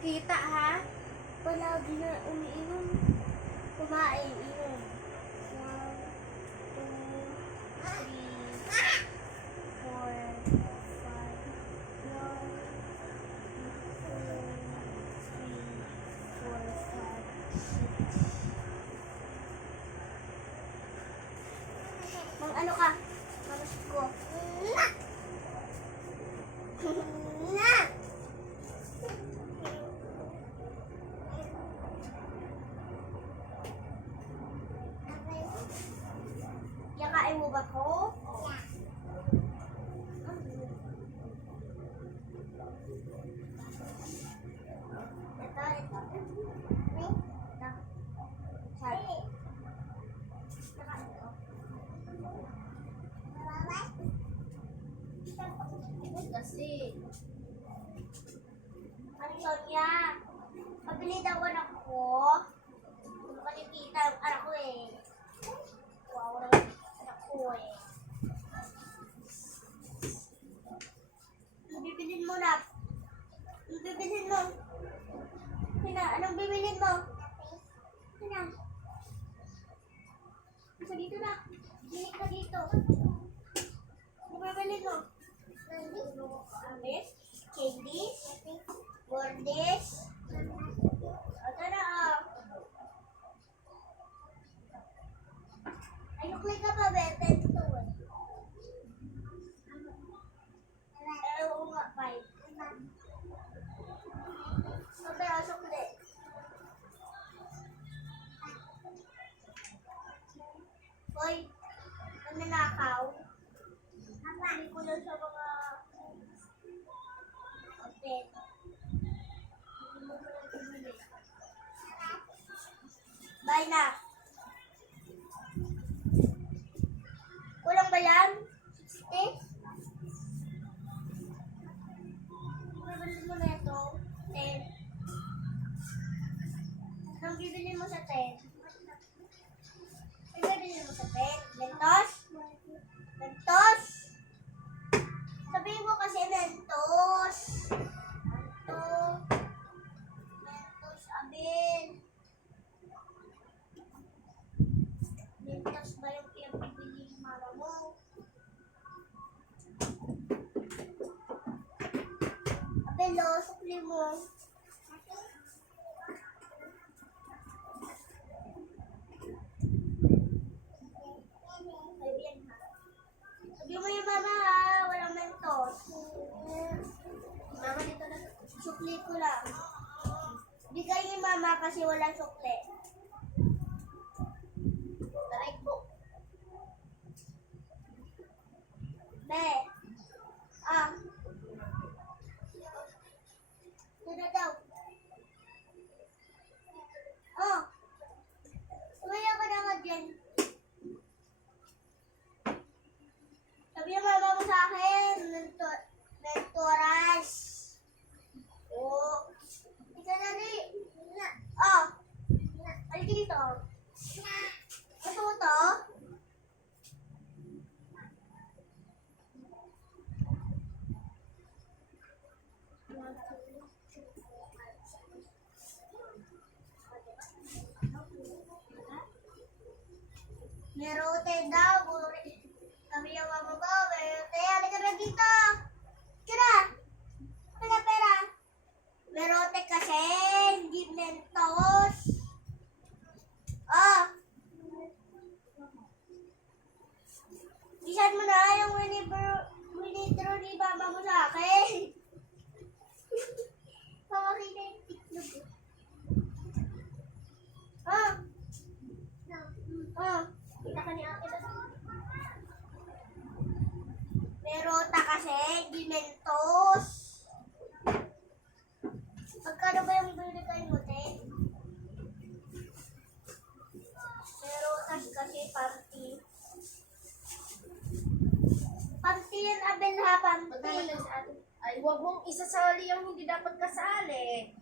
Kita ha? Palagi na umiinom. Kumain, inom. 1, 2, 3, 4, 5, 1, 2, 3, 4, 5, 6. Mang ano ka? Mamas ko. Yakain mo ba ko? Ito. Sabi. Kasi. Ano Sonia? Pabili daw anak ko. Hindi ko nakikita yung anak ko eh. Wow, anak ko eh. Anong bibilin mo na? Anong bibilin mo? Hina, anong bibilin mo? Hina. Isa dito na. Bilik ka dito. Anong bibilin mo? Amis? Candies? Gordies? Ito na ah. Ay, nukli ka pa ba? 10 to 1. Oo nga, 5. Sabi ako, sukli. Hoy, ang nanakaw. Hindi ko lang sa mga hotel. Bye na. Kulang ba yan? 60? Bibili mo na ito. 10. Anong bibili mo sa 10? Ano bibili mo sa 10? Mentos? Mentos? Sabihin mo kasi Mentos. Mentos, Abel. Mentos ba yung pinabibili ng mama mo? Abel, sukli mo. Sabi mo yung mama ha, walang Mentos. Mama, dito na. Sukli ko lang. Bigay ni mama kasi walang sukli. Taray ko. Be. Ah. Ito na daw. Oh. Tumaya ka na nga dyan. Sabi ng mama mo sa akin, Mentoras. Oh. Ika na rin. Oh. Halika dito. Gusto mo to? Merote daw. Sabi ng mama ko, merote. Halika na dito. Tira. Pera. Merote kasi, hindi Mentos. Oh. Isan mo na yung winidro ni mama mo sa akin. Pamakita yung tiklog. Oh. Oh. Kita ka ni Ate. Merota kasi, hindi Mentos. Magkano ba yung binigay mo, te? Merotas kasi, party. Party yan, Abel ha, party. Ay, wag mong isasali yung hindi dapat kasali.